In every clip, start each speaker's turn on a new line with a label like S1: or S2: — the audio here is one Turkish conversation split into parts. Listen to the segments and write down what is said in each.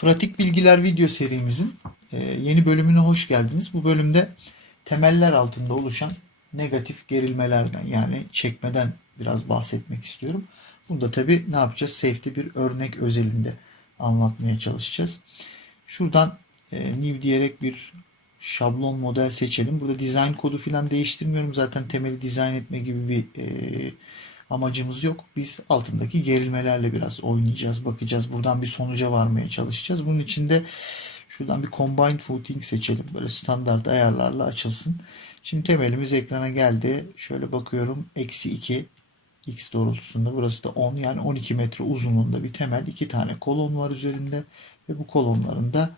S1: Pratik Bilgiler video serimizin e, yeni bölümüne hoş geldiniz. Bu bölümde temeller altında oluşan negatif gerilmelerden yani çekmeden biraz bahsetmek istiyorum. Bunu da tabii ne yapacağız? Safety bir örnek özelinde anlatmaya çalışacağız. Şuradan e, new diyerek bir şablon model seçelim. Burada design kodu falan değiştirmiyorum. Zaten temeli dizayn etme gibi bir e, amacımız yok. Biz altındaki gerilmelerle biraz oynayacağız, bakacağız. Buradan bir sonuca varmaya çalışacağız. Bunun için de şuradan bir combined footing seçelim. Böyle standart ayarlarla açılsın. Şimdi temelimiz ekrana geldi. Şöyle bakıyorum. Eksi 2 x doğrultusunda. Burası da 10 yani 12 metre uzunluğunda bir temel. iki tane kolon var üzerinde. Ve bu kolonların da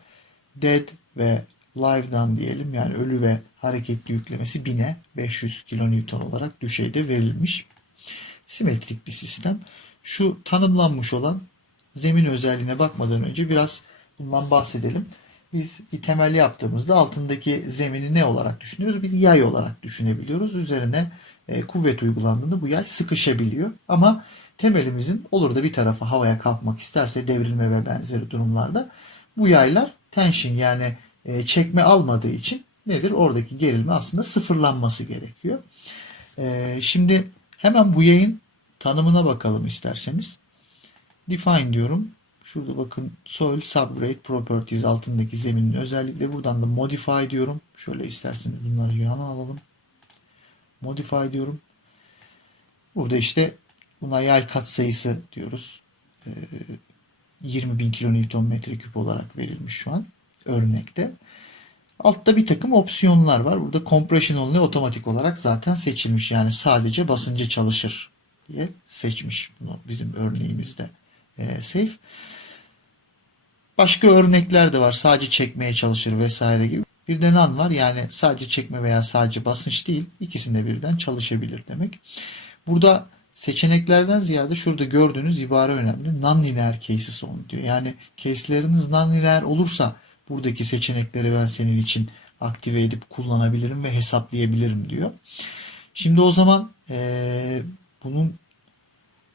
S1: dead ve live'dan diyelim yani ölü ve hareketli yüklemesi 1000'e 500 kilonewton olarak düşeyde verilmiş. Simetrik bir sistem. Şu tanımlanmış olan zemin özelliğine bakmadan önce biraz bundan bahsedelim. Biz bir temel yaptığımızda altındaki zemini ne olarak düşünüyoruz? Bir yay olarak düşünebiliyoruz. Üzerine e, kuvvet uygulandığında bu yay sıkışabiliyor. Ama temelimizin olur da bir tarafa havaya kalkmak isterse devrilme ve benzeri durumlarda bu yaylar tension yani e, çekme almadığı için nedir? Oradaki gerilme aslında sıfırlanması gerekiyor. E, şimdi hemen bu yayın tanımına bakalım isterseniz. Define diyorum. Şurada bakın soil subgrade properties altındaki zeminin özellikleri. Buradan da modify diyorum. Şöyle isterseniz bunları yana alalım. Modify diyorum. Burada işte buna yay kat sayısı diyoruz. Ee, 20.000 kilonewton metreküp olarak verilmiş şu an örnekte. Altta bir takım opsiyonlar var. Burada compression only otomatik olarak zaten seçilmiş. Yani sadece basınca çalışır diye seçmiş bunu bizim örneğimizde e, safe. Başka örnekler de var. Sadece çekmeye çalışır vesaire gibi. Bir de none var. Yani sadece çekme veya sadece basınç değil. ikisinde birden çalışabilir demek. Burada seçeneklerden ziyade şurada gördüğünüz ibare önemli. Non-linear cases on diyor. Yani case'leriniz non-linear olursa buradaki seçenekleri ben senin için aktive edip kullanabilirim ve hesaplayabilirim diyor. Şimdi o zaman e, bunun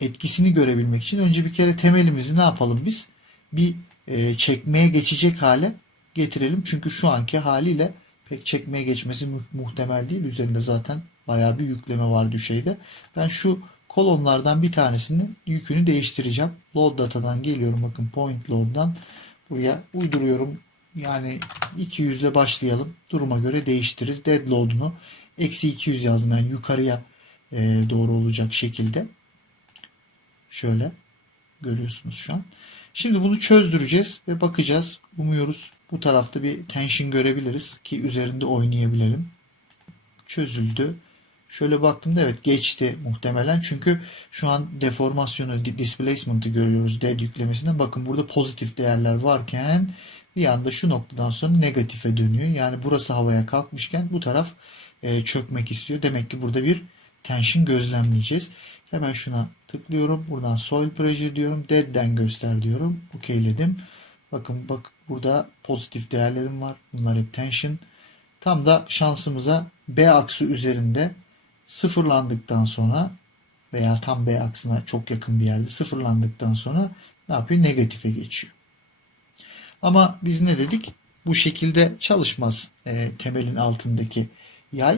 S1: etkisini görebilmek için önce bir kere temelimizi ne yapalım biz? Bir e, çekmeye geçecek hale getirelim. Çünkü şu anki haliyle pek çekmeye geçmesi mu- muhtemel değil. Üzerinde zaten bayağı bir yükleme var düşeyde. Ben şu kolonlardan bir tanesinin yükünü değiştireceğim. Load datadan geliyorum bakın point load'dan buraya uyduruyorum. Yani 200 ile başlayalım. Duruma göre değiştiririz. Dead load'unu eksi 200 yazdım. Yani yukarıya e, doğru olacak şekilde. Şöyle görüyorsunuz şu an. Şimdi bunu çözdüreceğiz ve bakacağız. Umuyoruz bu tarafta bir tension görebiliriz ki üzerinde oynayabilelim. Çözüldü. Şöyle baktığımda evet geçti muhtemelen. Çünkü şu an deformasyonu, di- displacement'ı görüyoruz dead yüklemesinden. Bakın burada pozitif değerler varken bir anda şu noktadan sonra negatife dönüyor. Yani burası havaya kalkmışken bu taraf e, çökmek istiyor. Demek ki burada bir tension gözlemleyeceğiz. Hemen şuna tıklıyorum. Buradan soil pressure diyorum. Dead'den göster diyorum. Okeyledim. Bakın bak burada pozitif değerlerim var. Bunlar hep tension. Tam da şansımıza B aksı üzerinde sıfırlandıktan sonra veya tam B aksına çok yakın bir yerde sıfırlandıktan sonra ne yapıyor? Negatife geçiyor. Ama biz ne dedik? Bu şekilde çalışmaz e, temelin altındaki yay.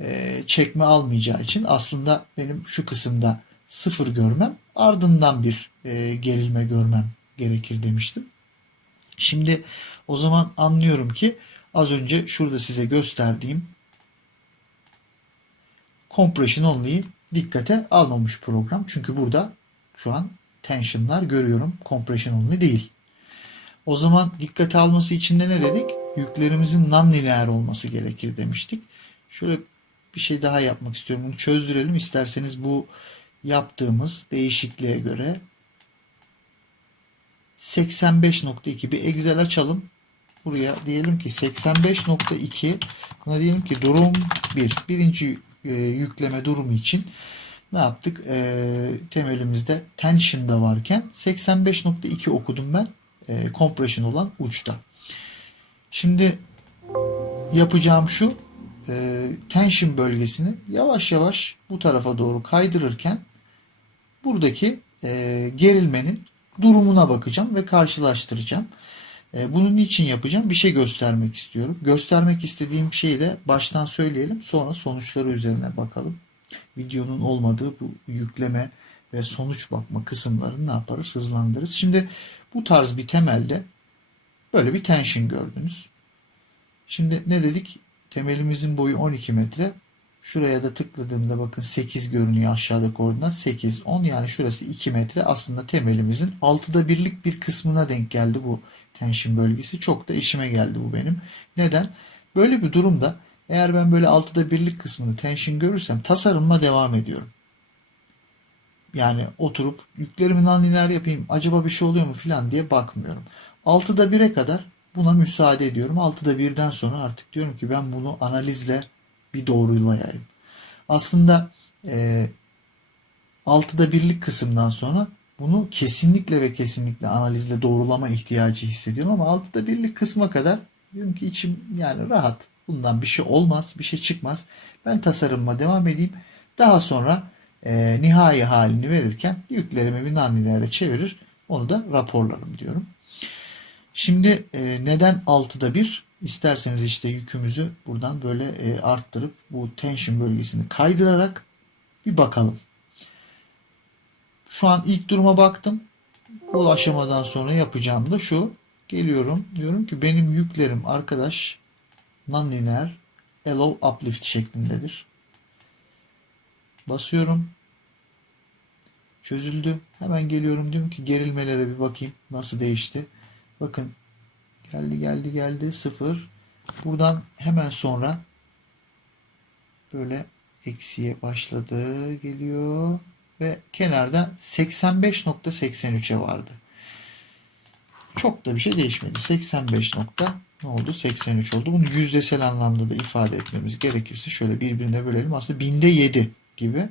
S1: E, çekme almayacağı için aslında benim şu kısımda sıfır görmem ardından bir e, gerilme görmem gerekir demiştim. Şimdi o zaman anlıyorum ki az önce şurada size gösterdiğim compression only'yi dikkate almamış program. Çünkü burada şu an tension'lar görüyorum. Compression only değil. O zaman dikkate alması için de ne dedik? Yüklerimizin non-linear olması gerekir demiştik. Şöyle bir şey daha yapmak istiyorum. Bunu çözdürelim. İsterseniz bu yaptığımız değişikliğe göre 85.2 bir Excel açalım. Buraya diyelim ki 85.2 buna diyelim ki durum 1. Birinci e, yükleme durumu için ne yaptık? E, temelimizde tension'da varken 85.2 okudum ben. E, compression olan uçta. Şimdi yapacağım şu e, tension bölgesini yavaş yavaş bu tarafa doğru kaydırırken buradaki e, gerilmenin durumuna bakacağım ve karşılaştıracağım. E, Bunu niçin yapacağım? Bir şey göstermek istiyorum. Göstermek istediğim şeyi de baştan söyleyelim. Sonra sonuçları üzerine bakalım. Videonun olmadığı bu yükleme ve sonuç bakma kısımlarını ne yaparız? Hızlandırırız. Şimdi bu tarz bir temelde böyle bir tension gördünüz. Şimdi ne dedik? Temelimizin boyu 12 metre. Şuraya da tıkladığımda bakın 8 görünüyor aşağıda koordinat. 8, 10 yani şurası 2 metre. Aslında temelimizin 6'da birlik bir kısmına denk geldi bu tension bölgesi. Çok da işime geldi bu benim. Neden? Böyle bir durumda eğer ben böyle 6'da birlik kısmını tension görürsem tasarımıma devam ediyorum. Yani oturup yüklerimi nonlinear yapayım acaba bir şey oluyor mu filan diye bakmıyorum. 6'da 1'e kadar buna müsaade ediyorum. 6'da 1'den sonra artık diyorum ki ben bunu analizle bir doğrulayayım. Aslında e, 6'da birlik kısımdan sonra bunu kesinlikle ve kesinlikle analizle doğrulama ihtiyacı hissediyorum ama 6'da birlik kısma kadar diyorum ki içim yani rahat. Bundan bir şey olmaz, bir şey çıkmaz. Ben tasarımıma devam edeyim. Daha sonra e, nihai halini verirken yüklerimi bir nonlinear'e çevirir. Onu da raporlarım diyorum. Şimdi e, neden 6'da 1? İsterseniz işte yükümüzü buradan böyle e, arttırıp bu tension bölgesini kaydırarak bir bakalım. Şu an ilk duruma baktım. Bu aşamadan sonra yapacağım da şu. Geliyorum diyorum ki benim yüklerim arkadaş nonlinear allow uplift şeklindedir. Basıyorum. Çözüldü. Hemen geliyorum diyorum ki gerilmelere bir bakayım nasıl değişti. Bakın geldi geldi geldi sıfır. Buradan hemen sonra böyle eksiye başladı geliyor ve kenarda 85.83'e vardı. Çok da bir şey değişmedi. 85 nokta ne oldu? 83 oldu. Bunu yüzdesel anlamda da ifade etmemiz gerekirse şöyle birbirine bölelim. Aslında binde 7 gibi.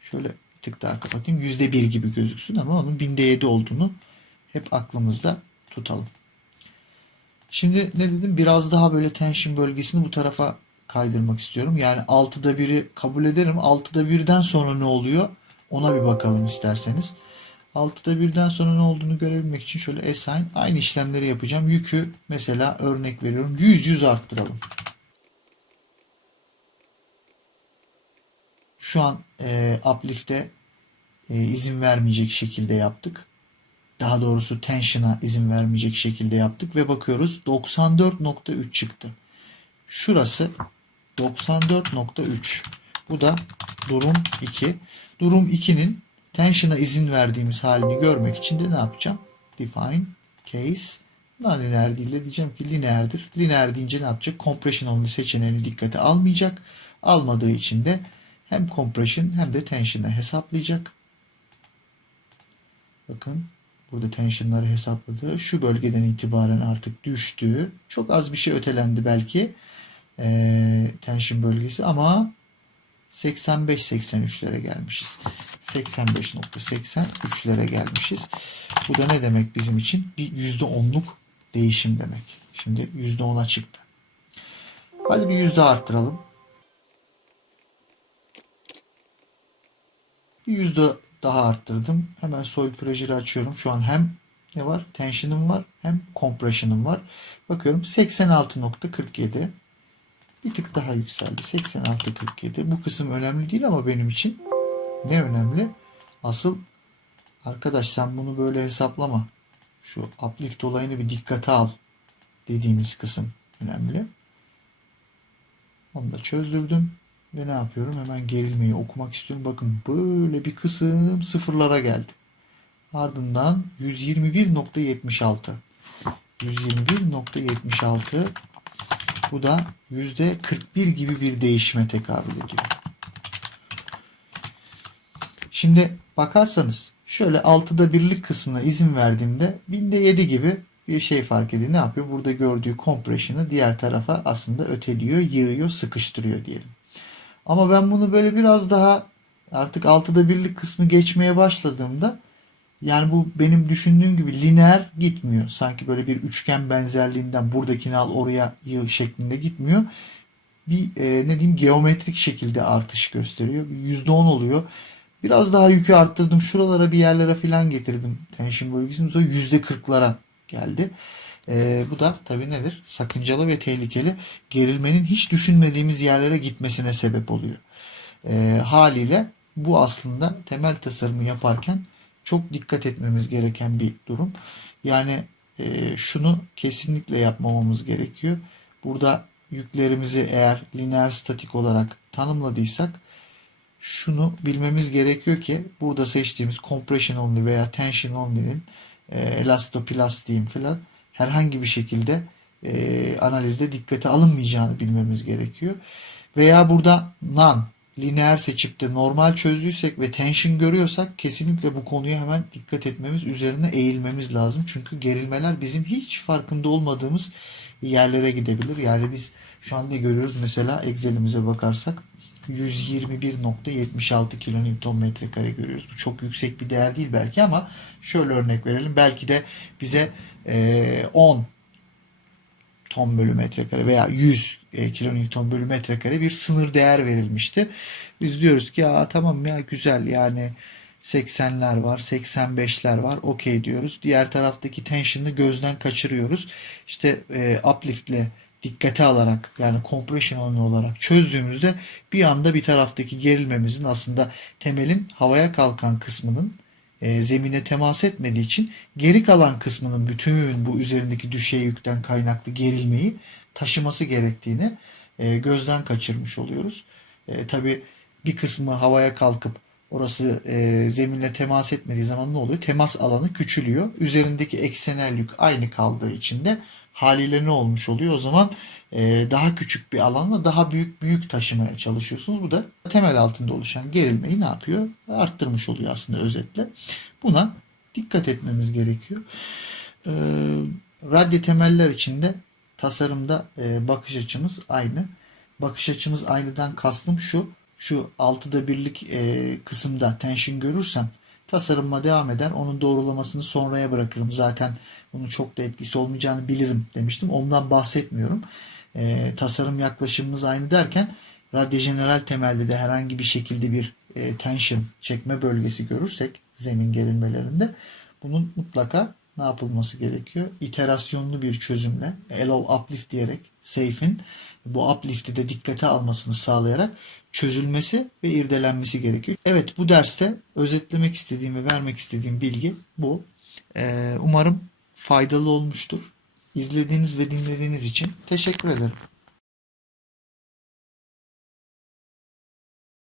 S1: Şöyle tık daha kapatayım. Yüzde 1 gibi gözüksün ama onun binde 7 olduğunu hep aklımızda tutalım. Şimdi ne dedim? Biraz daha böyle tension bölgesini bu tarafa kaydırmak istiyorum. Yani 6'da 1'i kabul ederim. 6'da 1'den sonra ne oluyor? Ona bir bakalım isterseniz. 6'da 1'den sonra ne olduğunu görebilmek için şöyle assign aynı işlemleri yapacağım. Yükü mesela örnek veriyorum 100 100 arttıralım. Şu an e, uplift'e e, izin vermeyecek şekilde yaptık. Daha doğrusu tension'a izin vermeyecek şekilde yaptık ve bakıyoruz 94.3 çıktı. Şurası 94.3. Bu da durum 2. Durum 2'nin tension'a izin verdiğimiz halini görmek için de ne yapacağım? Define case non-linear değil de diyeceğim ki lineerdir. Lineer deyince ne yapacak? Compression only seçeneğini dikkate almayacak. Almadığı için de hem compression hem de tension'ı hesaplayacak. Bakın burada tension'ları hesapladı. Şu bölgeden itibaren artık düştü. Çok az bir şey ötelendi belki e, tension bölgesi ama 85-83'lere gelmişiz. 85.83'lere gelmişiz. Bu da ne demek bizim için? Bir %10'luk değişim demek. Şimdi %10'a çıktı. Hadi bir yüzde arttıralım. Bir yüzde daha arttırdım. Hemen soil pressure'ı açıyorum. Şu an hem ne var? Tension'ım var hem compression'ım var. Bakıyorum 86.47 bir tık daha yükseldi. 86.47. Bu kısım önemli değil ama benim için ne önemli? Asıl arkadaş sen bunu böyle hesaplama. Şu uplift olayını bir dikkate al dediğimiz kısım önemli. Onu da çözdürdüm. Ve ne yapıyorum? Hemen gerilmeyi okumak istiyorum. Bakın böyle bir kısım sıfırlara geldi. Ardından 121.76 121.76 bu da yüzde 41 gibi bir değişime tekabül ediyor. Şimdi bakarsanız şöyle 6'da birlik kısmına izin verdiğimde binde 7 gibi bir şey fark ediyor. Ne yapıyor? Burada gördüğü compression'ı diğer tarafa aslında öteliyor, yığıyor, sıkıştırıyor diyelim. Ama ben bunu böyle biraz daha artık 6'da birlik kısmı geçmeye başladığımda yani bu benim düşündüğüm gibi lineer gitmiyor. Sanki böyle bir üçgen benzerliğinden buradakini al oraya yığ şeklinde gitmiyor. Bir e, ne diyeyim geometrik şekilde artış gösteriyor. %10 oluyor. Biraz daha yükü arttırdım. Şuralara bir yerlere falan getirdim. Tension bölgesini sonra %40'lara geldi. Ee, bu da tabii nedir? Sakıncalı ve tehlikeli gerilmenin hiç düşünmediğimiz yerlere gitmesine sebep oluyor. Ee, haliyle bu aslında temel tasarımı yaparken çok dikkat etmemiz gereken bir durum. Yani e, şunu kesinlikle yapmamamız gerekiyor. Burada yüklerimizi eğer lineer statik olarak tanımladıysak şunu bilmemiz gerekiyor ki burada seçtiğimiz compression only veya tension only'nin e, elastoplastiğim falan herhangi bir şekilde e, analizde dikkate alınmayacağını bilmemiz gerekiyor. Veya burada non lineer seçip de normal çözdüysek ve tension görüyorsak kesinlikle bu konuya hemen dikkat etmemiz, üzerine eğilmemiz lazım. Çünkü gerilmeler bizim hiç farkında olmadığımız yerlere gidebilir. Yani biz şu anda görüyoruz mesela Excel'imize bakarsak 121.76 kilonewton metrekare görüyoruz. Bu çok yüksek bir değer değil belki ama şöyle örnek verelim. Belki de bize eee, 10 ton bölü metrekare veya 100 e, kilonewton bölü metrekare bir sınır değer verilmişti. Biz diyoruz ki ya tamam ya güzel yani 80'ler var, 85'ler var. Okey diyoruz. Diğer taraftaki tension'ı gözden kaçırıyoruz. İşte e, uplift'le dikkate alarak yani compression only olarak çözdüğümüzde bir anda bir taraftaki gerilmemizin aslında temelin havaya kalkan kısmının e, zemine temas etmediği için geri kalan kısmının bütün bu üzerindeki düşey yükten kaynaklı gerilmeyi taşıması gerektiğini e, gözden kaçırmış oluyoruz. E, tabii bir kısmı havaya kalkıp orası e, zeminle temas etmediği zaman ne oluyor? Temas alanı küçülüyor. Üzerindeki eksenel yük aynı kaldığı için de haliyle ne olmuş oluyor? O zaman e, daha küçük bir alanla daha büyük büyük taşımaya çalışıyorsunuz. Bu da temel altında oluşan gerilmeyi ne yapıyor? Arttırmış oluyor aslında özetle. Buna dikkat etmemiz gerekiyor. E, radyo temeller içinde tasarımda e, bakış açımız aynı. Bakış açımız aynıdan kastım şu. Şu altıda birlik e, kısımda tension görürsem tasarıma devam eder. Onun doğrulamasını sonraya bırakırım. Zaten bunun çok da etkisi olmayacağını bilirim demiştim. Ondan bahsetmiyorum. E, tasarım yaklaşımımız aynı derken radyo jeneral temelde de herhangi bir şekilde bir e, tension çekme bölgesi görürsek zemin gerilmelerinde bunun mutlaka ne yapılması gerekiyor? İterasyonlu bir çözümle allow uplift diyerek safe'in bu uplift'i de dikkate almasını sağlayarak çözülmesi ve irdelenmesi gerekiyor. Evet bu derste özetlemek istediğim ve vermek istediğim bilgi bu. Ee, umarım faydalı olmuştur. İzlediğiniz ve dinlediğiniz için teşekkür ederim.